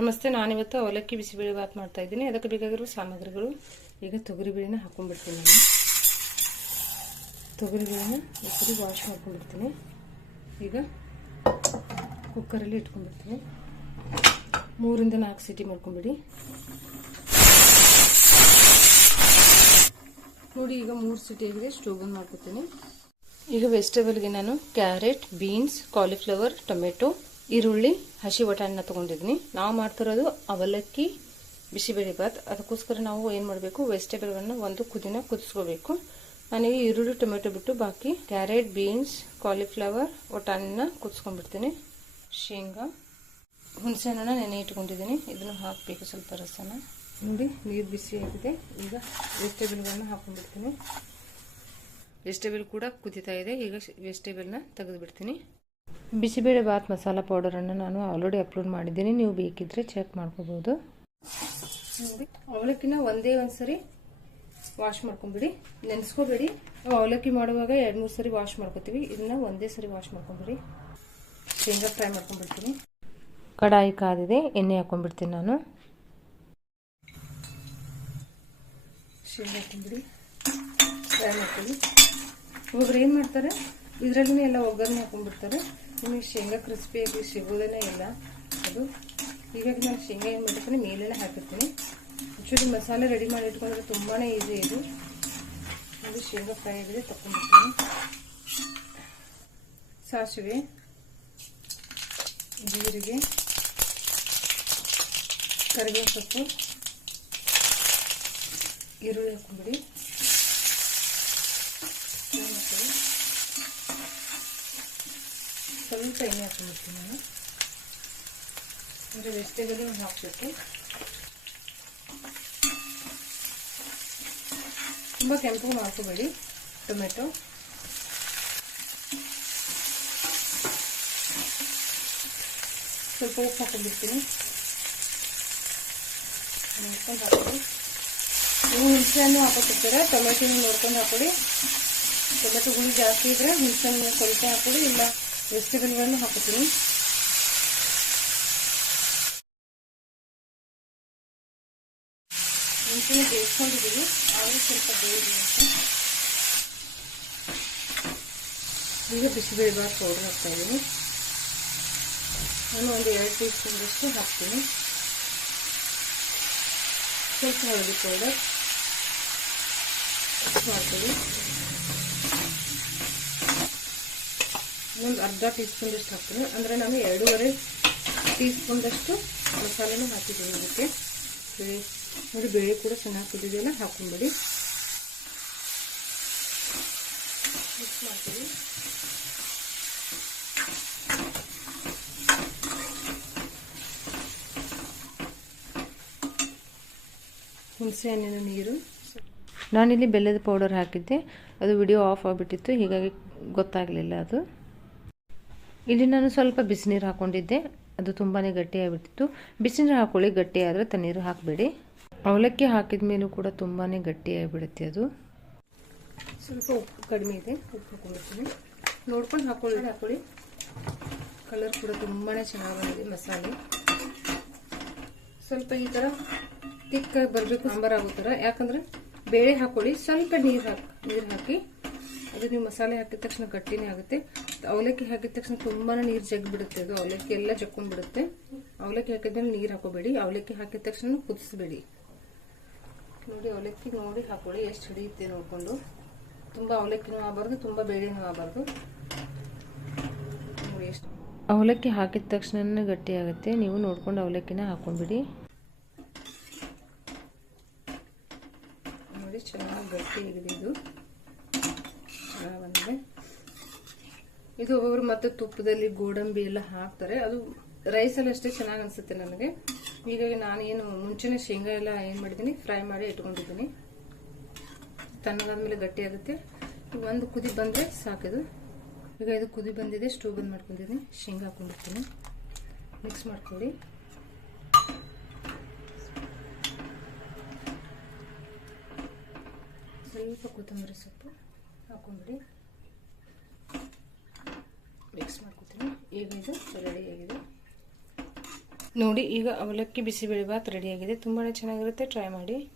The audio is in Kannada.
ನಮಸ್ತೆ, ನಾನಿವತ್ತು ಅವಲಕ್ಕಿ ಬಿಸಿಬೇಳೆ ಬಾತ್ ಮಾಡ್ತಾ ಇದ್ದೀನಿ. ಅದಕ್ಕೆ ಬೇಕಾಗಿರುವ ಸಾಮಗ್ರಿಗಳು. ಈಗ ತೊಗರಿಬೇಳೆನ ಹಾಕೊಂಡ್ಬಿಡ್ತೀನಿ. ನಾನು ತೊಗರಿಬೇಳೆನ ಈ ಸರಿ ವಾಶ್ ಮಾಡ್ಕೊಂಡ್ಬಿಡ್ತೀನಿ. ಈಗ ಕುಕ್ಕರಲ್ಲಿ ಇಟ್ಕೊಂಡ್ಬಿಡ್ತೀನಿ. 3 ರಿಂದ 4 ಸೀಟಿ ಮಾಡ್ಕೊಂಬಿಡಿ. ನೋಡಿ, ಈಗ 3 ಸೀಟಿ ಆಗಿದೆ. ಸ್ಟವ್ ಬಂದ್ ಮಾಡ್ಕೊತೀನಿ. ಈಗ ವೆಜಿಟೇಬಲ್ಗೆ ನಾನು ಕ್ಯಾರೆಟ್, ಬೀನ್ಸ್, ಕಾಲಿಫ್ಲವರ್, ಟೊಮೆಟೊ, ಈರುಳ್ಳಿ, ಹಸಿ ಬಟಾಣಿನ ತೊಗೊಂಡಿದ್ದೀನಿ. ನಾವು ಮಾಡ್ತಿರೋದು ಅವಲಕ್ಕಿ ಬಿಸಿಬೇಳೆ ಬಾತ್. ಅದಕ್ಕೋಸ್ಕರ ನಾವು ಏನು ಮಾಡಬೇಕು, ವೆಜಿಟೇಬಲ್ಗಳನ್ನ ಒಂದು ಕುದಿನ ಕುದಿಸ್ಕೋಬೇಕು. ನಾನೀಗ ಈರುಳ್ಳಿ, ಟೊಮೆಟೊ ಬಿಟ್ಟು ಬಾಕಿ ಕ್ಯಾರೆಟ್, ಬೀನ್ಸ್, ಕಾಲಿಫ್ಲವರ್, ಬಟಾಣಿನ ಕುದಿಸ್ಕೊಂಡ್ಬಿಡ್ತೀನಿ. ಶೇಂಗಾ, ಹುಣಸೆಹಣ್ಣನ್ನ ನೆನೆ ಇಟ್ಕೊಂಡಿದ್ದೀನಿ. ಇದನ್ನು ಹಾಕಬೇಕು, ಸ್ವಲ್ಪ ರಸನ. ನೋಡಿ, ನೀರು ಬಿಸಿ ಆಗಿದೆ. ಈಗ ವೆಜಿಟೇಬಲ್ಗಳನ್ನ ಹಾಕೊಂಡ್ಬಿಡ್ತೀನಿ. ವೆಜಿಟೇಬಲ್ ಕೂಡ ಕುದೀತಾ ಇದೆ. ಈಗ ವೆಜಿಟೇಬಲ್ನ ತೆಗೆದುಬಿಡ್ತೀನಿ. ಬಿಸಿಬೇಳೆ ಬಾತ್ ಮಸಾಲ ಪೌಡರನ್ನು ನಾನು ಆಲ್ರೆಡಿ ಅಪ್ಲೋಡ್ ಮಾಡಿದ್ದೀನಿ. ನೀವು ಬೇಕಿದ್ರೆ ಚೆಕ್ ಮಾಡ್ಕೋಬಹುದು. ನೋಡಿ, ಅವಲಕ್ಕಿನ ಒಂದೇ ಒಂದ್ಸರಿ ವಾಶ್ ಮಾಡ್ಕೊಂಬಿಡಿ, ನೆನೆಸ್ಕೋಬೇಡಿ. ನಾವು ಅವಲಕ್ಕಿ ಮಾಡುವಾಗ 2-3 ಸರಿ ವಾಶ್ ಮಾಡ್ಕೋತೀವಿ. ಇದನ್ನ ಒಂದೇ ಸರಿ ವಾಶ್ ಮಾಡ್ಕೊಂಬಿಡಿ. ಶೇಂಗಾ ಫ್ರೈ ಮಾಡ್ಕೊಂಡ್ಬಿಡ್ತೀನಿ. ಕಡಾಯಿ ಕಾದಿದೆ, ಎಣ್ಣೆ ಹಾಕೊಂಡ್ಬಿಡ್ತೀನಿ. ನಾನು ಶೇಂಗಾ ಹಾಕೊಂಡ್ಬಿಡಿ, ಫ್ರೈ ಮಾಡ್ಕೊಳ್ಳಿ. ಒಬ್ಬರು ಏನು ಮಾಡ್ತಾರೆ, ಇದರಲ್ಲೇ ಎಲ್ಲ ಒಗ್ಗರಣೆ ಹಾಕೊಂಡ್ಬಿಡ್ತಾರೆ. ನಿಮಗೆ ಶೇಂಗಾ ಕ್ರಿಸ್ಪಿಯಾಗಿ ಸಿಗೋದೇನೆ ಇಲ್ಲ ಅದು. ಹೀಗಾಗಿ ನಾನು ಶೇಂಗಾ ಏನು ಮಾಡಿರ್ತೀನಿ, ಮೇಲೆಲ್ಲ ಹಾಕಿರ್ತೀನಿ. ಆ್ಯಕ್ಚುಲಿ ಮಸಾಲೆ ರೆಡಿ ಮಾಡಿ ಇಟ್ಕೊಂಡ್ರೆ ತುಂಬಾ ಈಸಿ ಇದು. ಇದು ಶೇಂಗಾ ಫ್ರೈ ಆಗಿದೆ, ತಗೊಂಡ್ಬಿಡ್ತೀನಿ. ಸಾಸಿವೆ, ಜೀರಿಗೆ, ಕರಿಬೇವು ಸೊಪ್ಪು, ಈರುಳ್ಳಿ ಹಾಕೊಂಡ್ಬಿಡಿ. ಸ್ವಲ್ಪ ಎಣ್ಣೆ ಹಾಕೊಂಡ್ಬಿಡ್ತೀನಿ ನಾನು. ಅಂದರೆ ವೆಜಿಟೇಬಲ್ ಹಾಕಬೇಕು. ತುಂಬ ಕೆಂಪು ಮಾಡ್ಕೋಬೇಡಿ. ಟೊಮೆಟೊ, ಸ್ವಲ್ಪ ಉಪ್ಪು ಹಾಕೊಂಡ್ಬಿಡ್ತೀನಿ. ನೋಡ್ಕೊಂಡು ಹಾಕೊಳ್ಳಿ. ನೀವು ಹುಣಸೆಹಣ್ಣು ಹಾಕೋತಿರ್ತೀರ, ಟೊಮೆಟೊನ ನೋಡ್ಕೊಂಡು ಹಾಕೊಳ್ಳಿ. ಟೊಮೆಟೊ ಹುಳಿ ಜಾಸ್ತಿ ಇದ್ರೆ ಹುಣಸೆಹಣ್ಣು ಸ್ವಲ್ಪ ಹಾಕೊಳ್ಳಿ, ಇಲ್ಲ ವೆಜಿಟೇಬಲ್ಗಳನ್ನು ಹಾಕೋತೀನಿ. ಹುಣಸೆಹಣ್ಣು ಬೇಯಿಸ್ಕೊಂಡಿದ್ದೀವಿ, ಆದರೂ ಸ್ವಲ್ಪ ಬೇಯಿದೆ ಅಂತ. ಈಗ ಬಿಸಿಬೇಳೆ ಬಾತ್ ಪೌಡರ್ ಹಾಕ್ತಾ ಇದ್ದೀನಿ. ನಾನು ಒಂದು 2 ಟೀ ಸ್ಪೂನಷ್ಟು ಹಾಕ್ತೀನಿ. ಸ್ವಲ್ಪ ಹಳದಿ ಪೌಡರ್ ಮಾಡ್ತೀವಿ. ಒಂದು ಅರ್ಧ ಟೀ ಸ್ಪೂನಷ್ಟು ಹಾಕ್ತೀನಿ. ಅಂದರೆ ನಾನು 2.5 ಟೀ ಸ್ಪೂನಷ್ಟು ಮಸಾಲೆನೂ ಹಾಕಿದ್ದೀನಿ ಅದಕ್ಕೆ. ನೋಡಿ, ಬೇಳೆ ಕೂಡ ಚೆನ್ನಾಗಿ ಕುದಿದೆಯಲ್ಲ, ಹಾಕೊಂಡ್ಬಿಡಿ. ಮಿಕ್ಸ್ ಮಾಡ್ತೀವಿ. ಹುಣಸೆ ಹಣ್ಣಿನ ನೀರು. ನಾನಿಲ್ಲಿ ಬೆಲ್ಲದ ಪೌಡರ್ ಹಾಕಿದ್ದೆ, ಅದು ವಿಡಿಯೋ ಆಫ್ ಆಗಿಬಿಟ್ಟಿತ್ತು, ಹೀಗಾಗಿ ಗೊತ್ತಾಗಲಿಲ್ಲ ಅದು. ಇಲ್ಲಿ ನಾನು ಸ್ವಲ್ಪ ಬಿಸಿನೀರು ಹಾಕ್ಕೊಂಡಿದ್ದೆ, ಅದು ತುಂಬಾ ಗಟ್ಟಿಯಾಗಿಬಿಟ್ಟಿತ್ತು. ಬಿಸಿನೀರು ಹಾಕ್ಕೊಳ್ಳಿ, ಗಟ್ಟಿ ಆದರೆ ತಣ್ಣೀರು ಹಾಕಬೇಡಿ. ಅವಲಕ್ಕಿ ಹಾಕಿದ ಮೇಲೂ ಕೂಡ ತುಂಬಾ ಗಟ್ಟಿಯಾಗಿಬಿಡುತ್ತೆ ಅದು. ಸ್ವಲ್ಪ ಉಪ್ಪು ಕಡಿಮೆ ಇದೆ, ಉಪ್ಪು ಹಾಕ್ಕೊಂಡ್ಬಿಡ್ತೀನಿ. ನೋಡ್ಕೊಂಡು ಹಾಕೊಳ್ಳಿ. ಕಲರ್ ಕೂಡ ತುಂಬಾ ಚೆನ್ನಾಗಿ ಬಂದಿದೆ ಮಸಾಲೆ. ಸ್ವಲ್ಪ ಈ ಥರ ತಿಕ್ಕಾಗಿ ಬರಬೇಕು, ಸಾಂಬಾರು ಆಗೋ ಥರ. ಯಾಕಂದರೆ ಬೇಳೆ ಹಾಕೊಳ್ಳಿ, ಸ್ವಲ್ಪ ನೀರು ಹಾಕಿ. ಅದು ನೀವು ಮಸಾಲೆ ಹಾಕಿದ ತಕ್ಷಣ ಗಟ್ಟಿನೇ ಆಗುತ್ತೆ. ಅವಲಕ್ಕಿ ಹಾಕಿದ ತಕ್ಷಣ ತುಂಬಾ ನೀರು ಜಗ್ಬಿಡುತ್ತೆ. ಅದು ಅವಲಕ್ಕಿ ಎಲ್ಲ ಜಕ್ಕೊಂಡ್ಬಿಡುತ್ತೆ. ಅವಲಕ್ಕಿ ಹಾಕಿದ್ಮೇಲೆ ನೀರು ಹಾಕೋಬೇಡಿ. ಅವಲಕ್ಕಿ ಹಾಕಿದ ತಕ್ಷಣ ಕುದಿಸ್ಬೇಡಿ. ನೋಡಿ, ಅವಲಕ್ಕಿ ನೋಡಿ ಹಾಕೊಳ್ಳಿ, ಎಷ್ಟು ಹಿಡಿಯುತ್ತೆ ನೋಡಿಕೊಂಡು. ತುಂಬ ಅವಲಕ್ಕಿನೂ ಆಗಬಾರ್ದು, ತುಂಬ ಬೇಳೆನೂ ಆಗಬಾರ್ದು. ನೋಡಿ, ಎಷ್ಟು ಅವಲಕ್ಕಿ ಹಾಕಿದ ತಕ್ಷಣ ಗಟ್ಟಿ ಆಗುತ್ತೆ. ನೀವು ನೋಡ್ಕೊಂಡು ಅವಲಕ್ಕಿನ ಹಾಕೊಂಡ್ಬಿಡಿ. ನೋಡಿ, ಚೆನ್ನಾಗಿ ಗಟ್ಟಿ ಆಗಿದೆ. ಇದು ಚೆನ್ನಾಗಿ ಬಂದಿದೆ. ಇದು ಒಬ್ಬೊಬ್ರು ಮತ್ತೆ ತುಪ್ಪದಲ್ಲಿ ಗೋಡಂಬಿ ಎಲ್ಲ ಹಾಕ್ತಾರೆ. ಅದು ರೈಸಲ್ಲಿ ಅಷ್ಟೇ ಚೆನ್ನಾಗಿ ಅನಿಸುತ್ತೆ ನನಗೆ. ಹೀಗಾಗಿ ನಾನೇನು ಮುಂಚೆನೇ ಶೇಂಗಾ ಎಲ್ಲ ಏನು ಮಾಡಿದ್ದೀನಿ, ಫ್ರೈ ಮಾಡಿ ಇಟ್ಕೊಂಡಿದ್ದೀನಿ. ತಣ್ಣಗಾದ್ಮೇಲೆ ಗಟ್ಟಿ ಆಗುತ್ತೆ. ಒಂದು ಕುದಿ ಬಂದರೆ ಸಾಕಿದು. ಈಗ ಇದು ಕುದಿ ಬಂದಿದೆ, ಸ್ಟವ್ ಬಂದ್ ಮಾಡ್ಕೊಂಡಿದ್ದೀನಿ. ಶೇಂಗಾ ಹಾಕೊಂಡಿರ್ತೀನಿ, ಮಿಕ್ಸ್ ಮಾಡ್ಕೊಳ್ಳಿ. ಸ್ವಲ್ಪ ಕೊತ್ತಂಬರಿ ಸೊಪ್ಪು ಹಾಕೊಂಡ್ಬಿಡಿ, ಮಿಕ್ಸ್ ಮಾಡ್ಕೊತೀನಿ. ಈಗ ಇದು ರೆಡಿ ಆಗಿದೆ. ನೋಡಿ ಈಗ ಅವಲಕ್ಕಿ ಬಿಸಿಬೇಳೆಬಾತ್ ರೆಡಿಯಾಗಿದೆ. ತುಂಬಾ ಚೆನ್ನಾಗಿರುತ್ತೆ, ಟ್ರೈ ಮಾಡಿ.